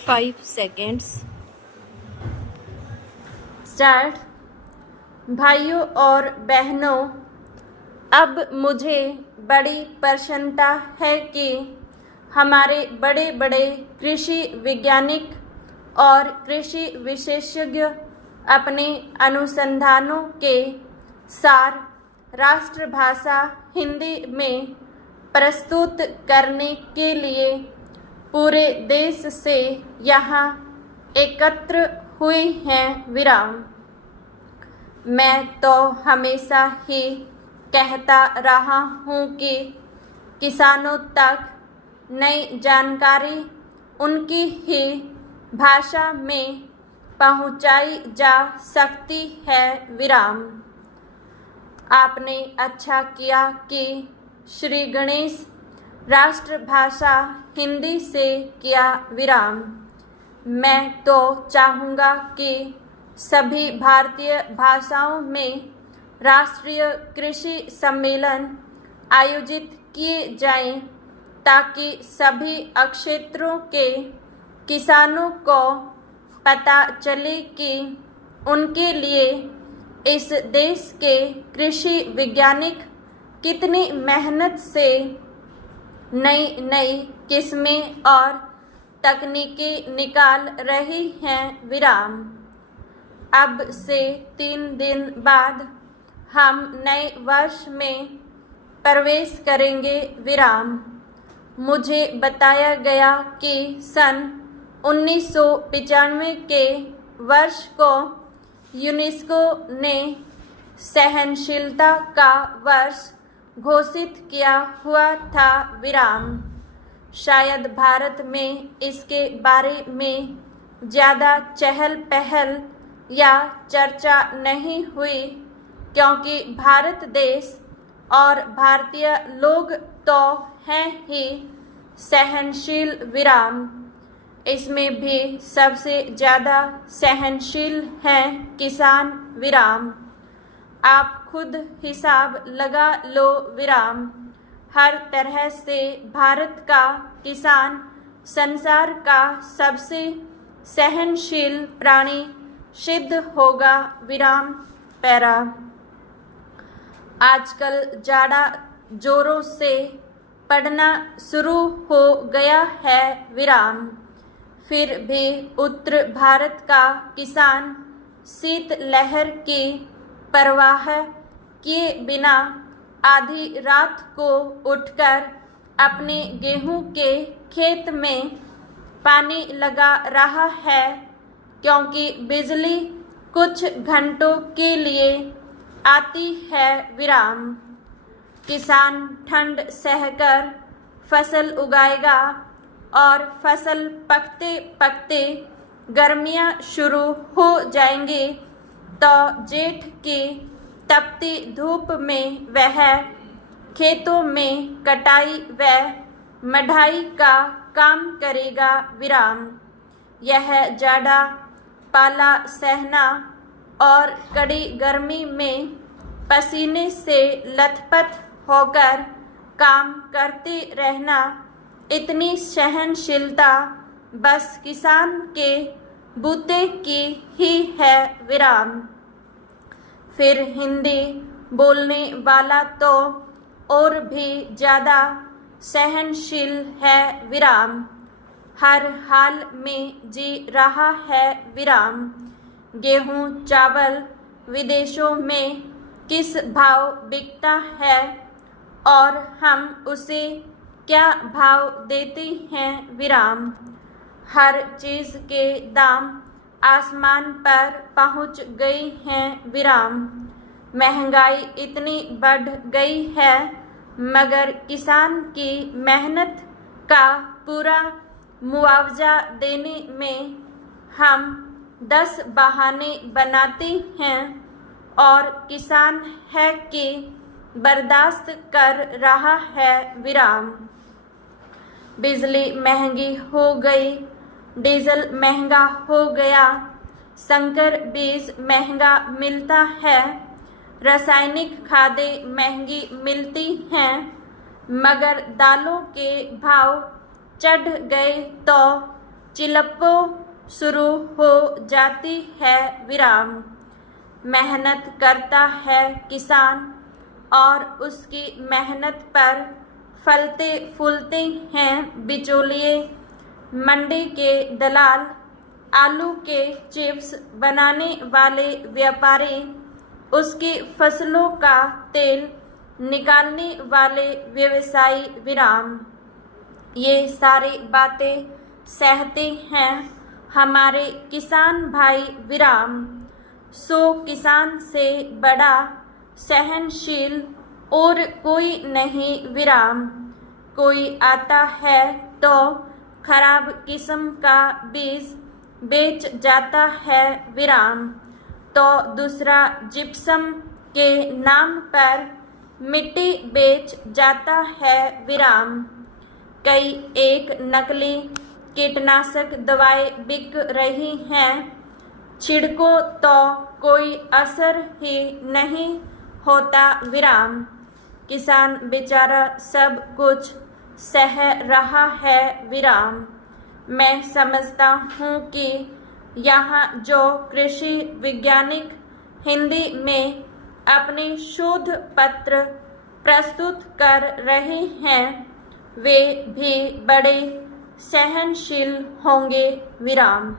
5 seconds. Start. भाइयों और बहनों, अब मुझे बड़ी प्रसन्नता है कि हमारे बड़े बड़े कृषि वैज्ञानिक और कृषि विशेषज्ञ अपने अनुसंधानों के सार राष्ट्रभाषा हिंदी में प्रस्तुत करने के लिए पूरे देश से यहाँ एकत्र हुए हैं। विराम। मैं तो हमेशा ही कहता रहा हूँ कि किसानों तक नई जानकारी उनकी ही भाषा में पहुँचाई जा सकती है। विराम। आपने अच्छा किया कि श्री गणेश राष्ट्रभाषा हिंदी से किया। विराम। मैं तो चाहूँगा कि सभी भारतीय भाषाओं में राष्ट्रीय कृषि सम्मेलन आयोजित किए जाएं, ताकि सभी क्षेत्रों के किसानों को पता चले कि उनके लिए इस देश के कृषि वैज्ञानिक कितनी मेहनत से नई नई किस्में और तकनीकें निकाल रही हैं। विराम। अब से 3 दिन बाद हम नए वर्ष में प्रवेश करेंगे। विराम। मुझे बताया गया कि सन 1995 के वर्ष को यूनेस्को ने सहनशीलता का वर्ष घोषित किया हुआ था। विराम। शायद भारत में इसके बारे में ज़्यादा चहल पहल या चर्चा नहीं हुई, क्योंकि भारत देश और भारतीय लोग तो हैं ही सहनशील। विराम। इसमें भी सबसे ज़्यादा सहनशील हैं किसान। विराम। आप खुद हिसाब लगा लो। विराम। हर तरह से भारत का किसान संसार का सबसे सहनशील प्राणी सिद्ध होगा। विराम। पैरा। आजकल जाड़ा जोरों से पड़ना शुरू हो गया है। विराम। फिर भी उत्तर भारत का किसान शीत लहर की परवाह किए बिना आधी रात को उठकर अपने गेहूं के खेत में पानी लगा रहा है, क्योंकि बिजली कुछ घंटों के लिए आती है। विराम। किसान ठंड सहकर फसल उगाएगा और फसल पकते पकते गर्मियां शुरू हो जाएंगी, तो जेठ की तपती धूप में वह खेतों में कटाई व मढ़ाई का काम करेगा। विराम। यह जाड़ा पाला सहना और कड़ी गर्मी में पसीने से लथपथ होकर काम करते रहना, इतनी सहनशीलता बस किसान के बूते की ही है। विराम। फिर हिंदी बोलने वाला तो और भी ज़्यादा सहनशील है। विराम। हर हाल में जी रहा है। विराम। गेहूं चावल विदेशों में किस भाव बिकता है और हम उसे क्या भाव देते हैं। विराम। हर चीज़ के दाम आसमान पर पहुंच गई हैं। विराम। महंगाई इतनी बढ़ गई है, मगर किसान की मेहनत का पूरा मुआवजा देने में हम 10 बहाने बनाते हैं, और किसान है कि बर्दाश्त कर रहा है। विराम। बिजली महंगी हो गई, डीजल महंगा हो गया, संकर बीज महंगा मिलता है, रासायनिक खादें महंगी मिलती हैं, मगर दालों के भाव चढ़ गए तो चिलप्पो शुरू हो जाती है विराम। मेहनत करता है किसान और उसकी मेहनत पर फलते फूलते हैं बिचौलिए, मंडी के दलाल, आलू के चिप्स बनाने वाले व्यापारी, उसकी फसलों का तेल निकालने वाले व्यवसायी विराम। ये सारी बातें सहते हैं हमारे किसान भाई विराम। सो किसान से बड़ा सहनशील और कोई नहीं विराम। कोई आता है तो खराब किस्म का बीज बेच जाता है विराम, तो दूसरा जिप्सम के नाम पर मिट्टी बेच जाता है विराम। कई एक नकली कीटनाशक दवाएं बिक रही हैं, छिड़को तो कोई असर ही नहीं होता विराम। किसान बेचारा सब कुछ सह रहा है विराम। मैं समझता हूँ कि यहाँ जो कृषि वैज्ञानिक हिंदी में अपने शोध पत्र प्रस्तुत कर रहे हैं वे भी बड़े सहनशील होंगे विराम।